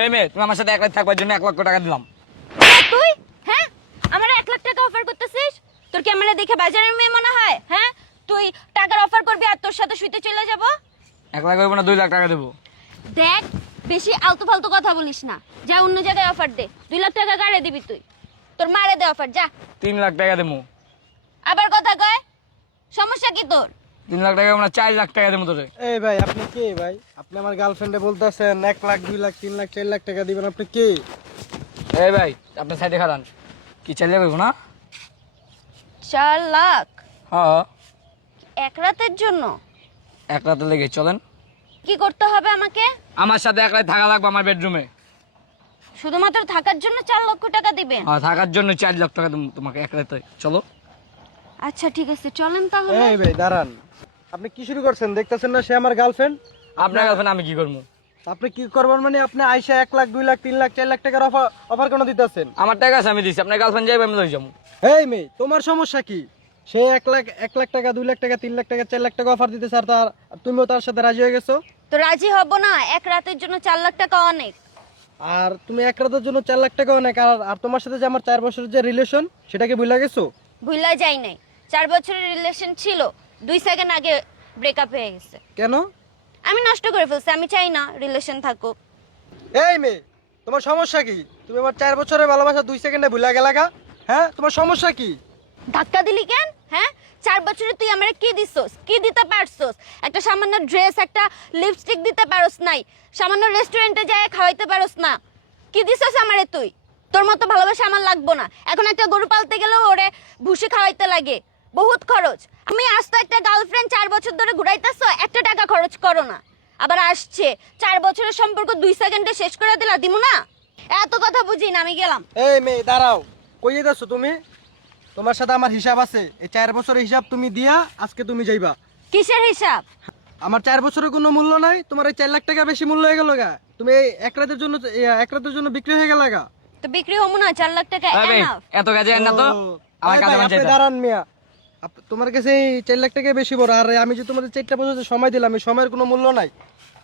এই মেয়ে, তুমি আমার সাথে এক রাত থাকবার জন্য 1 লক্ষ টাকা দিলাম। তুই হ্যাঁ আমার 1 লাখ টাকা অফার করতেছিস? তোর কি আমার দেখে বাজারের মেয়ে মনে হয়? হ্যাঁ, তুই টাকার অফার করবি আর তোর সাথে শুইতে চলে যাব? 1 লাখ হইব না, 2 লাখ টাকা দেবো। দেখ, বেশি আলতু ফালতু কথা বলিস না। যা অন্য জায়গায় অফার দে। 2 লাখ টাকা কারে দিবি তুই? তোর মারে দে অফার, যা। 3 লাখ টাকা দেবো। আবার কথা কয়? সমস্যা কি তোর? 3 লাখ টাকা না, 4 লাখ টাকা দেবো তোরে। এই ভাই, আপনি কে ভাই? আপনি আমার গার্লফ্রেন্ডে বলতেছেন 1 লাখ 2 লাখ 3 লাখ 4 লাখ টাকা দিবেন, আপনি কে? এই ভাই, আপনি সাইডে খারান। কি চাইলে করবো না? 4 লাখ হ্যাঁ, এক রাতের জন্য? 1 রাতে লেগে চলেন। কি করতে হবে আমাকে? আমার সাথে 1 রাত থাকা লাগবে আমার বেডরুমে। শুধুমাত্র থাকার জন্য 4 লক্ষ টাকা দিবেন? আর থাকার জন্য 4 লাখ টাকা দেবো তোমাকে 1 রাতে। চলো। আচ্ছা ঠিক আছে, চলেন তাহলে। এই ভাই দাঁড়ান, আপনি কি শুরু করছেন? দেখতেছেন না সে আমার গার্লফ্রেন্ড? আপনার গার্লফ্রেন্ড আমি কি করবো? আপনি কি করবেন মানে? আপনি আইসা 1 লাখ 2 লাখ 3 লাখ 4 লাখ টাকার অফার কেন দিতেছেন? আমার টাকা আছে, আমি দিচ্ছি। আপনার গার্লফ্রেন্ড যাইবে, আমি লই যাবো। এই মেয়ে, তোমার সমস্যা কি? সে 1 লাখ টাকা 2 লাখ টাকা 3 লাখ টাকা 4 লাখ টাকা অফার দিতে স্যার, তার তুমিও তার সাথে রাজি হয়ে গেছো। তো রাজি হব না? এক রাতের জন্য 4 লাখ টাকা অনেক। আর তুমি 1 রাতের জন্য 4 লাখ টাকা অনেক। আর তোমার সাথে যে আমার 4 বছরের যে রিলেশন, সেটাকে ভুলে গেছো? ভুলা যাই নাই। 4 বছরের রিলেশন ছিল, 2 সেকেন্ড আগে ব্রেকআপ হয়ে গেছে। কেন? আমি নষ্ট করে ফেলছি, আমি চাই না রিলেশন থাকুক। এই মেয়ে, তোমার সমস্যা কি? তুমি আমার 4 বছরের ভালোবাসা 2 সেকেন্ডে ভুলে গেলাগা? হ্যাঁ, তোমার সমস্যা কি? ধাক্কা দিলি কেন? হ্যাঁ, 4 বছরে তুই আমারে কি দিছস? কি দিতে পারছস? একটা সামান্য ড্রেস, একটা লিপস্টিক দিতে পারস নাই। সামান্য রেস্টুরেন্টে যায় খাওয়াইতে পারস না। কি দিছস আমারে তুই? তোর মতো ভালোবাসা আমার লাগবো না। এখন একটা গরু পালতে গেলেও ওরে ভুসি খাওয়াইতে লাগে, বহুত খরচ। আমি আসতো একটা গার্লফ্রেন্ড 4 বছর ধরে ঘুরাইতেছো, 1 টাকা খরচ করো না। আবার আসছে 4 বছরের সম্পর্ক 2 সেকেন্ডে শেষ করে দিলা, দিমু না? এত কথা বুঝি না, আমি গেলাম। এই মেয়ে দাঁড়াও, কই যাচ্ছ তুমি? তোমার সাথে আমার হিসাব আছে। এই 4 বছরের হিসাব তুমি দিয়া আজকে তুমি যাইবা। কিসের হিসাব? আমার 4 বছরের কোনো মূল্য নাই, তোমার এই 4 লাখ টাকা বেশি মূল্য হয়ে গেল গা। তুমি এই 1 রাতের জন্য বিক্রি হয়ে গেল গা। তো বিক্রি হবো না? 4 লাখ টাকা এই ভাই, এনাফ। এত কাজে না তো। আমার এই কাজে ভাই, মান আপনি চাইতাম। দাঁড়ান মিয়া। তোমার কাছে এই 4 লাখ টাকা বেশি বড়, আর আমি যে তোমাদের 4টা বছর যে সময় দিলাম, এই সময়ের কোনো মূল্য নাই।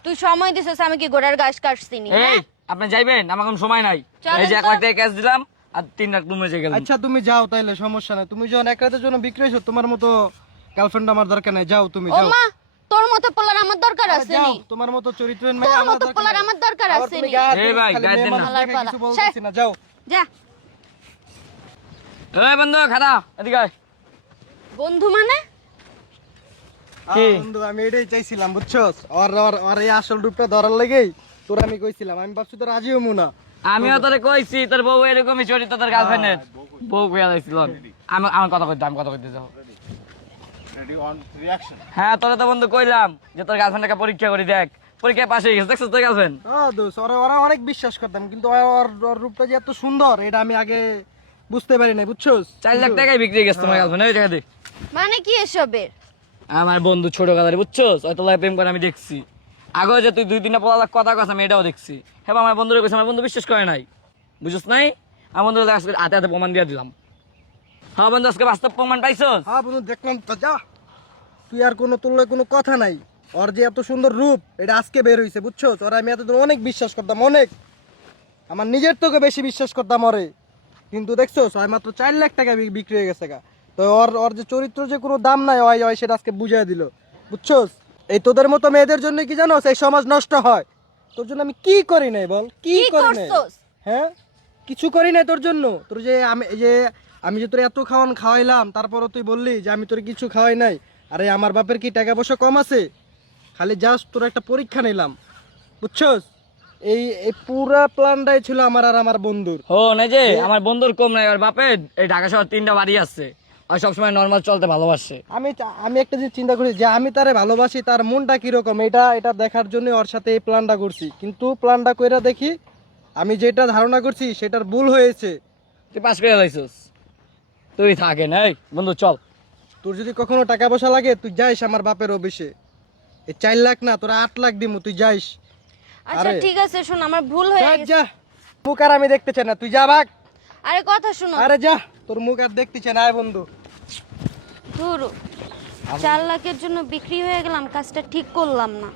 তুই সময় দিছিস, আমি কি ঘোড়ার ঘাস কাটছিনি? এই, আপনি যাইবেন, আমার কোনো সময় নাই। চলেন এই যে 1 তো। লাখ টাকা ক্যাশ দিলাম আর 3 লাখ তুমি যে গেলাম। আচ্ছা তুমি যাও তাইলে, সমস্যা নাই। তুমি যখন 1 রাতের জন্য বিক্রি হয়েছো, তোমার মতো গার্লফ্রেন্ড আমার দরকার নাই। যাও তুমি, ও যাও। মা, তোর মতো পোলার আমার দরকার আরে আছে যাও, নি? তোমার মতো চরিত্রহীন তোর মেয়ে আমার মতো দরকার পোলার নাই। আমার দরকার আবার আছে তুমি নি? গায়ে হাত এই দিলে ভাই, খালি গায়ে মেয়ে দেন না। মানুষ দেখে পালা, কিছু পালা। বলতেছি না, যাও। যা। এই বন্ধু খাড়া, এদিকে আয়। বন্ধু মানে? কি? বন্ধু, আমি এটাই চাইছিলাম, বুঝছস? আর এই আসল রূপটা ধরার লাগেই তোর আমি কইছিলাম। আমি ভাবছি তোর রাজি হমু না। আমিও তোরে কইছি, তোর বউ এরকমই চরিত্র, তোর গার্লফ্রেন্ডের বউ কইয়া দিছিল। আমার কথা কইতে, আমি কথা কইতে যাও। হ্যাঁ, তোরে তো বন্ধু কইলাম যে তোর গার্লফ্রেন্ডকে পরীক্ষা করি, দেখ পরীক্ষায় পাশ হয়ে গেছে। দেখছিস তোর গার্লফ্রেন্ড? ওরা অনেক বিশ্বাস করতাম, কিন্তু ওর রূপটা যে এত সুন্দর এটা আমি আগে বুঝতে পারি নাই, বুঝছস? 4 লাখ টাকায় বিক্রি হয়ে গেছে তোমার গার্লফ্রেন্ড। ওই জায়গা দে। মানে কি এসবের? আমার বন্ধু ছোট কাদারে, বুঝছস? হয়তো লাই প্রেম করে আমি দেখছি। আগে যে তুই 2-3টা পোলা কথা কস, আমি এটাও দেখছি। হ্যাঁ, আমার বন্ধুরে কইছে, আমার বন্ধু বিশ্বাস করে নাই, বুঝছস নাই? আমার বন্ধু আজকে হাতে হাতে প্রমাণ দিয়ে দিলাম। হ্যাঁ বন্ধু, আজকে বাস্তব প্রমাণ পাইছস? হ্যাঁ বন্ধু, দেখলাম তো। যা, তুই আর কোনো তুলনায় কোনো কথা নাই। ওর যে এত সুন্দর রূপ এটা আজকে বের হইছে, বুঝছস? ওরা আমি এতদিন অনেক বিশ্বাস করতাম, অনেক। আমার নিজের থেকে বেশি বিশ্বাস করতাম ওরে, কিন্তু দেখছস হয় মাত্র 4 লাখ টাকা বিক্রি হয়ে গেছে গা। তো ওর যে চরিত্র যে কোনো দাম নাই, ওই সেটা আজকে বুঝিয়ে দিল, বুঝছস? এই তোদের মতো মেয়েদের জন্য কি জানোস এই সমাজ নষ্ট হয়। তোর জন্য আমি কি করি নাই বল? কি কি করি নাই? করছস? হ্যাঁ, কিছু করি নাই তোর জন্য। তোর যে আমি যে তোর এত খাওয়াইলাম, তারপরও তুই বললি যে আমি তোর কিছু খাওয়াই নাই। আরে আমার বাপের কি টাকা পয়সা কম আছে? খালি জাস্ট তোর একটা পরীক্ষা নিলাম, বুঝছস? এই এই পুরা প্ল্যানটাই ছিল আমার আর আমার বন্ধুর। ও না, যে আমার বন্ধুর কম নাই, ওর বাপের এই ঢাকা শহর 3টা বাড়ি আছে, আর সবসময় নর্মাল চলতে ভালোবাসে। আমি একটা যে চিন্তা করি যে আমি তারে ভালোবাসি, তার মনটা কিরকম এটা দেখার জন্য ওর সাথে এই প্ল্যানটা করছি। কিন্তু প্ল্যানটা কইরা দেখি আমি যেটা ধারণা করছি সেটার ভুল হয়েছে। তুই পাস করে লাইছিস, তুই থাকে নাই। বন্ধু চল। তোর যদি কখনো টাকা পয়সা লাগে তুই যাইস আমার বাপের অফিসে। এই 4 লাখ না, তোরা 8 লাখ দিমু, তুই যাইস। আচ্ছা আরে। ঠিক আছে, শোন, আমার ভুল হয়ে যা, গেছে। যা, মুখ আর আমি দেখতে চাই না, তুই যা ভাগ। আরে কথা শুনো। আরে যা, তোর মুখ আর দেখতে চাই না। আয় বন্ধু। ধুরু, 4 লাখের জন্য বিক্রি হয়ে গেলাম, কাজটা ঠিক করলাম না।